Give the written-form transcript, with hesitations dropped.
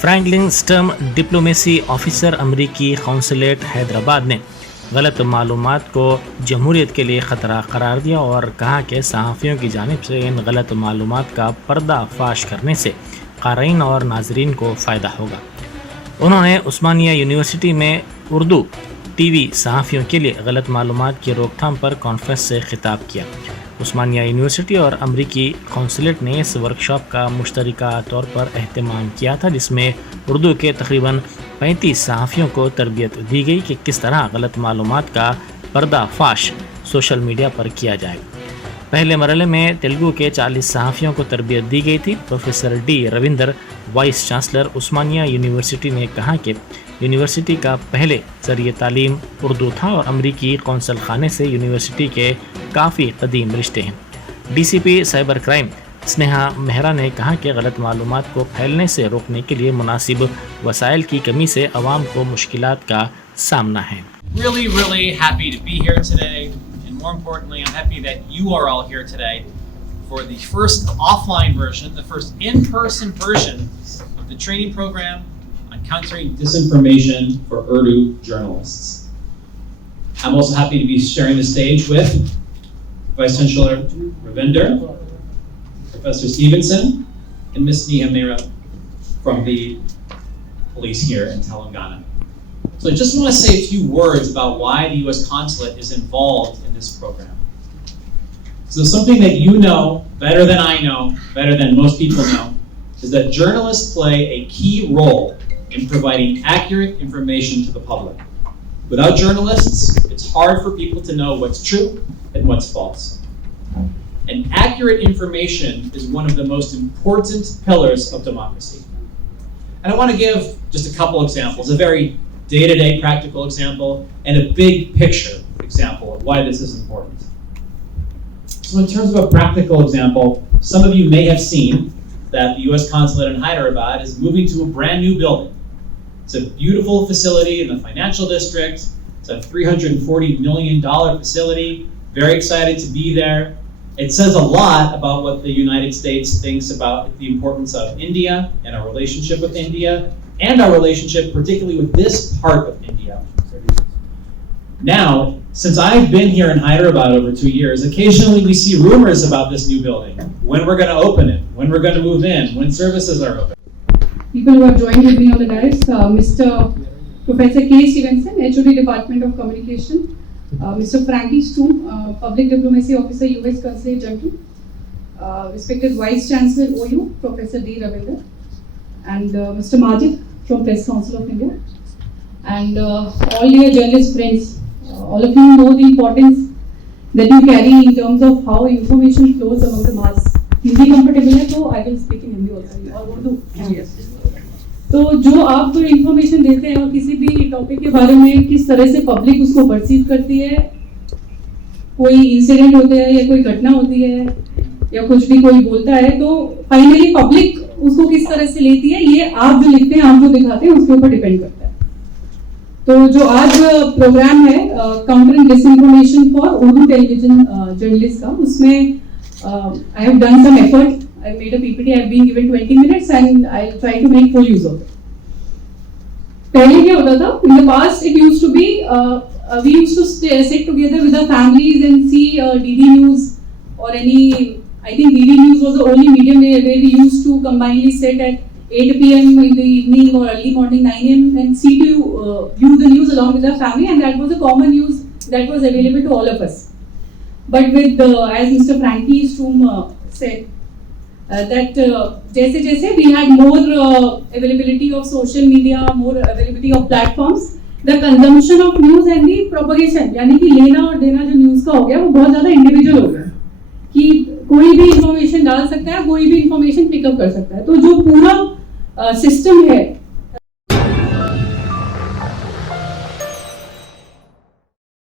Franklin Sturm diplomacy officer अमरीकी consulate Hyderabad ने गलत मालूमात को जमहूरियत के लिए ख़तरा करार दिया और कहा कि सहाफ़ियों की जानिब से इन गलत मालूमात का पर्दाफाश करने से क़ारीन और नाज़रीन को फ़ायदा होगा। उन्होंने उस्मानिया यूनिवर्सिटी में उर्दू टीवी सहाफ़ियों के लिए गलत मालूमात की रोकथाम पर कॉन्फ्रेंस से खिताब किया। उस्मानिया यूनिवर्सिटी और अमरीकी कौंसलेट ने इस वर्कशॉप का मुश्तरका तौर पर एहतमाम किया था, जिसमें उर्दू के तकरीबन 35 सहाफ़ियों को तरबियत दी गई कि किस तरह गलत मालूमात का पर्दाफाश सोशल मीडिया पर किया जाए। पहले मरहले में तेलुगु के 40 सहाफ़ियों को तरबियत दी गई थी। Professor D Ravinder, vice chancellor Osmania university ने कहा कि यूनिवर्सिटी का पहले ज़रिए तालीम उर्दू था और अमरीकी कौंसल खाने से यूनिवर्सिटी के काफ़ी कदीम रिश्ते हैं। DCP cyber crime Sneha Mehra ने कहा कि गलत मालूमात को फैलने से रोकने के लिए मुनासिब वसाइल की कमी से अवाम को मुश्किलात का सामना है। Really happy to be here today, and more importantly, I'm happy that you are all here today for the first offline version, the first in-person version of the training program on countering disinformation for Urdu journalists. I'm also happy to be sharing the stage with Vice Chancellor Ravinder, Professor Stevenson, and Ms. Neha Mehra from the police here in Telangana. So I just want to say a few words about why the U.S. Consulate is involved in this program. So something that you know better than I know, better than most people know, is that journalists play a key role in providing accurate information to the public. Without journalists, it's hard for people to know what's true and what's false. And accurate information is one of the most important pillars of democracy. And I want to give just a couple examples, a very day-to-day practical example and a big picture example of why this is important. So in terms of a practical example, some of you may have seen that the U.S. Consulate in Hyderabad is moving to a brand new building. It's a beautiful facility in the financial district. It's a $340 million facility. Very excited to be there. It says a lot about what the United States thinks about the importance of India and our relationship with India and our relationship particularly with this part of India. Now, since I've been here in Hyderabad over 2 years, occasionally we see rumors about this new building, when we're going to open it, when we're going to move in, when services are open. People who have joined with me on the dais, Mr. Professor K. Stevenson, HOD Department of Communication, Mr. Frankie Stoom, Public Diplomacy Officer, U.S. Consulate General, respected Vice Chancellor OU, Professor D. Ravinder, and Mr. Majid from Press Council of India, and all dear journalist friends. All of you know the importance that you carry in terms of how information flows among the mass. Hindi comfortable है तो I will speak in Hindi also और Urdu. Yes. तो जो आप information देते हैं और किसी भी टॉपिक के बारे में किस तरह से पब्लिक उसको परसीव करती है, कोई इंसिडेंट होता है या कोई घटना होती है या कुछ भी कोई बोलता है, तो फाइनली पब्लिक उसको किस तरह से लेती है, ये आप जो लिखते हैं, आप जो दिखाते हैं, उसके ऊपर डिपेंड करता है। तो जो आज प्रोग्राम है countering disinformation for Urdu television journalist का, उसमें I have done some effort. I made a PPT. I have been given 20 minutes and I'll try to make full use of it. पहले क्या होता था? In the past, it used to be we used to sit together with our families and see DD News or any. I think DD News was the only medium where we used to combinedly sit at 8 p.m. in the evening or early morning 9 a.m. and see to view the news along with our family, and that was a common news that was available to all of us. But with as Mr. Frankie Stoom said, that जैसे जैसे we had more availability of social media, more availability of platforms, the consumption of news and the propagation, यानी कि लेना और देना जो news का हो गया, वो बहुत ज़्यादा individual हो गया कि कोई भी information डाल सकता है, कोई भी information pick up कर सकता है। तो जो पूरा सिस्टम है